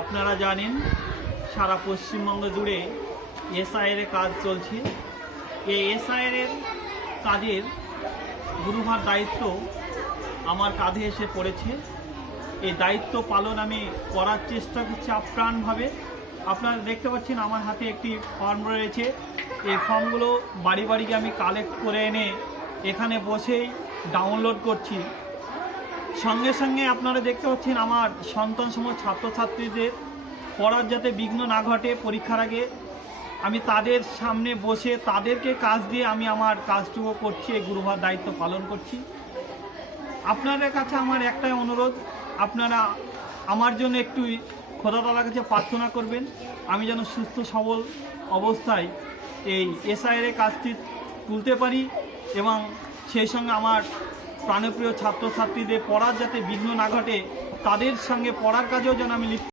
আপনারা জানেন সারা পশ্চিমবঙ্গ জুড়ে এসআইআর এর কাজ চলছে। এই এসআইআর এর কাজের গুরুভার দায়িত্ব আমার কাঁধে এসে পড়েছে। এই দায়িত্ব পালন আমি করার চেষ্টা করছি আপ্রাণভাবে। আপনারা দেখতে পাচ্ছেন আমার হাতে একটি ফর্ম রয়েছে। এই ফর্মগুলো বাড়ি বাড়ি আমি কালেক্ট করে এনে এখানে বসেই ডাউনলোড করছি। সঙ্গে সঙ্গে আপনারা দেখতে পাচ্ছেন আমার সন্তানসম ছাত্রছাত্রীদের পড়ার যাতে বিঘ্ন না ঘটে পরীক্ষার আগে, আমি তাদের সামনে বসে তাদেরকে কাজ দিয়ে আমি আমার কাজটুকু করছি, এই গুরুভার দায়িত্ব পালন করছি। আপনাদের কাছে আমার একটাই অনুরোধ, আপনারা আমার জন্য একটু খোদা তাআলার কাছে প্রার্থনা করবেন, আমি যেন সুস্থ সবল অবস্থায় এই এসআইআর এর কাজটি তুলতে পারি এবং সেই সঙ্গে আমার প্রাণপ্রিয় ছাত্রছাত্রীদের পড়ার যাতে বিঘ্ন না ঘটে, তাদের সঙ্গে পড়ার কাজেও যেন আমি লিপ্ত